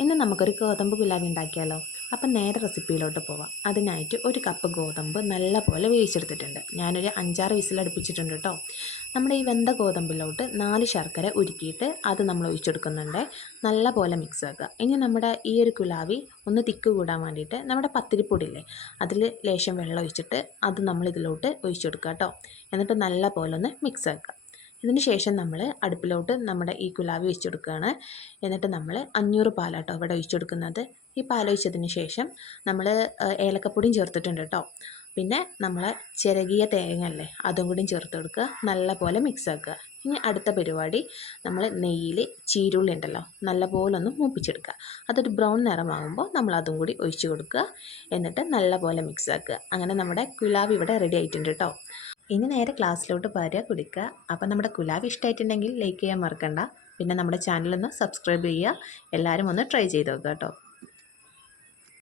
ഇന്ന് നമുക്കൊരു ഗോതമ്പ് ഗുലാബി ഉണ്ടാക്കിയാലോ. അപ്പം നേരെ റെസിപ്പിയിലോട്ട് പോവാം. അതിനായിട്ട് ഒരു കപ്പ് ഗോതമ്പ് നല്ല പോലെ വേവിച്ചെടുത്തിട്ടുണ്ട്. ഞാനൊരു 5-6 വിസിലടുപ്പിച്ചിട്ടുണ്ട് കേട്ടോ. നമ്മുടെ ഈ വെന്ത ഗോതമ്പിലോട്ട് 4 ശർക്കര ഉരുക്കിയിട്ട് അത് നമ്മൾ ഒഴിച്ചെടുക്കുന്നുണ്ട്. നല്ല പോലെ മിക്സ് ആക്കുക. ഇനി നമ്മുടെ ഈ ഒരു ഗുലാബി ഒന്ന് തിക്ക് കൂടാൻ വേണ്ടിയിട്ട് നമ്മുടെ പത്തിരിപ്പൊടിയില്ലേ, അതിൽ ലേശം വെള്ളം ഒഴിച്ചിട്ട് അത് നമ്മൾ ഇതിലോട്ട് ഒഴിച്ചെടുക്കുക കേട്ടോ. എന്നിട്ട് നല്ല പോലെ ഒന്ന് മിക്സ് ആക്കുക. ഇതിന് ശേഷം നമ്മൾ അടുപ്പിലോട്ട് നമ്മുടെ ഈ ഗുലാബി ഒഴിച്ചെടുക്കുകയാണ്. എന്നിട്ട് നമ്മൾ 500 പാലാട്ടോ ഇവിടെ ഒഴിച്ചെടുക്കുന്നത്. ഈ പാലൊഴിച്ചതിന് ശേഷം നമ്മൾ ഏലക്കപ്പൊടിയും ചേർത്തിട്ടുണ്ട് കേട്ടോ. പിന്നെ നമ്മൾ ചിരകിയ തേങ്ങ അല്ലേ, അതും കൂടി ചേർത്ത് കൊടുക്കുക. നല്ല പോലെ മിക്സ് ആക്കുക. ഇനി അടുത്ത പരിപാടി, നമ്മൾ നെയ്യിൽ ചീരുള്ളി ഉണ്ടല്ലോ, നല്ല പോലെ ഒന്ന് മൂപ്പിച്ചെടുക്കുക. അതൊരു ബ്രൗൺ നിറമാകുമ്പോൾ നമ്മൾ അതും കൂടി ഒഴിച്ച് കൊടുക്കുക. എന്നിട്ട് നല്ല പോലെ മിക്സ് ആക്കുക. അങ്ങനെ നമ്മുടെ ഗുലാബി ഇവിടെ റെഡി ആയിട്ടുണ്ട് കേട്ടോ. ഇനി നേരെ ക്ലാസ്സിലോട്ട് പാരുക, കുടിക്കുക. അപ്പം നമ്മുടെ ഗുലാബി ഇഷ്ടമായിട്ടുണ്ടെങ്കിൽ ലൈക്ക് ചെയ്യാൻ മറക്കണ്ട. പിന്നെ നമ്മുടെ ചാനലൊന്ന് സബ്സ്ക്രൈബ് ചെയ്യുക. എല്ലാവരും ഒന്ന് ട്രൈ ചെയ്ത് നോക്കുക കേട്ടോ.